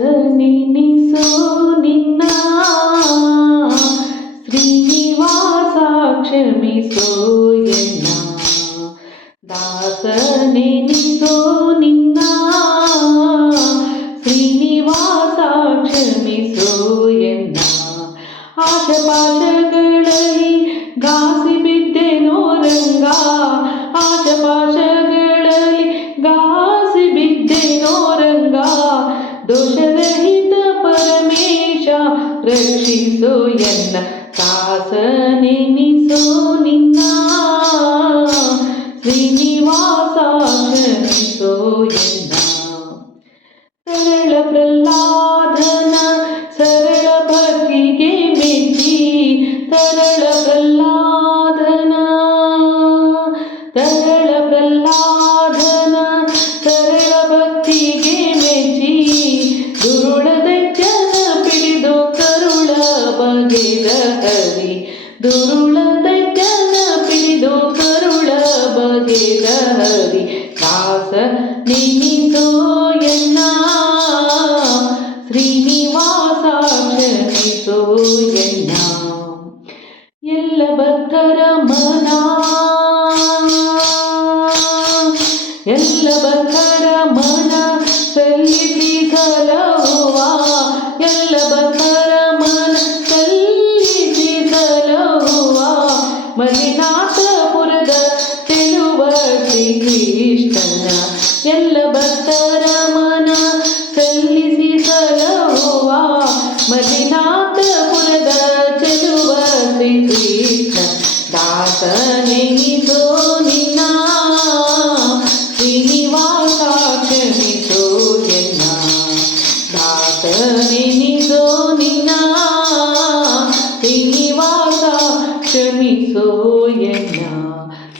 ದಾಸನೆನಿಸೋ ನಿನ್ನ ಶ್ರೀನಿವಾಸ ಕ್ಷಮಿಸೋ ಎನ್ನ ದಾಸನೆನಿಸೋ ನಿನ್ನ ಶ್ರೀನಿವಾಸ ಕ್ಷಮಿಸೋ ಎನ್ನ ಆಶಪಾಶಗಳಲ್ಲಿ ಗಾಸಿ ಬಿದ್ದೆನೋ ರಂಗ ಆಶಪಾಶಗಳಲ್ಲಿ ಗಾಸಿ ಬಿದ್ದೆನೋ ರಂಗ ದೋಷರಹಿತ ಪರಮೇಶ ರಕ್ಷಿಸೋ ಎನ್ನ ದಾಸನೆನಿಸೋ ನಿನ್ನ ಶ್ರೀನಿವಾಸ ಕ್ಷಮಿಸೋ ಎನ್ನ ಸರಳ ಪ್ರಹ್ಲಾದನ ಸರಳ ಭಕ್ತಿಗೆ ಮೆಚ್ಚಿ ಸರಳ ಪ್ರಹ್ಲಾದನ ಸರಳ ಭಕ್ತಿಗೆ ಮೆಚ್ಚಿ ದುರುಳದ ಜನ ಪಿಡಿದು ಕರುಳ ಬಗೆದ ಹರಿ ದುರುಳದ ಜನ ಪಿಡಿದು ಕರುಳ ಬಗೆದ ಹರಿ ದಾಸ ನೆನಿಸೋ ಎನ್ನ ಶ್ರೀನಿವಾಸ ಕ್ಷಮಿಸೋ ಎನ್ನ ಎಲ್ಲ ಭಕ್ತರ ಮನ ಎಲ್ಲ ಭಕ್ತರ ಮನ ಸಲ್ಲಿಸಿ ಸಲಹುವ ಎಲ್ಲ ಭಕ್ತರ ಮನ ಸಲ್ಲಿಸಿ ಸಲಹುವ ಮಲ್ಲಿನಾಥಪುರದ ಚೆಲುವ ಶ್ರೀಕೃಷ್ಣನ ಎಲ್ಲ ಭಕ್ತರ ಮನ ಸಲ್ಲಿಸಿ ಸಲಹುವ ಮಲ್ಲಿನಾಥಪುರದ ಚೆಲುವ ಶ್ರೀಕೃಷ್ಣ ದಾಸನೆನಿಸೋ ನಿನ್ನ ಶ್ರೀನಿವಾಸ ಕ್ಷಮಿಸೋ ಎನ್ನ ದಾಸನೆನಿಸೋ ನಿನ್ನ ಶ್ರೀನಿವಾಸ ಕ್ಷಮಿಸೋ ಎನ್ನ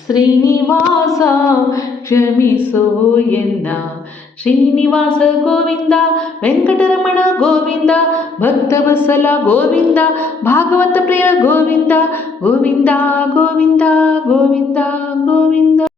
ಶ್ರೀನಿವಾಸ ಕ್ಷಮಿಸೋ ಎನ್ನ ಶ್ರೀನಿವಾಸ ಗೋವಿಂದ ವೆಂಕಟರಮಣ ಗೋವಿಂದ ಭಕ್ತವತ್ಸಲ ಗೋವಿಂದ ಭಾಗವತ ಪ್ರಿಯ ಗೋವಿಂದ ಗೋವಿಂದ ಗೋವಿಂದ ಗೋವಿಂದ ಗೋವಿಂದ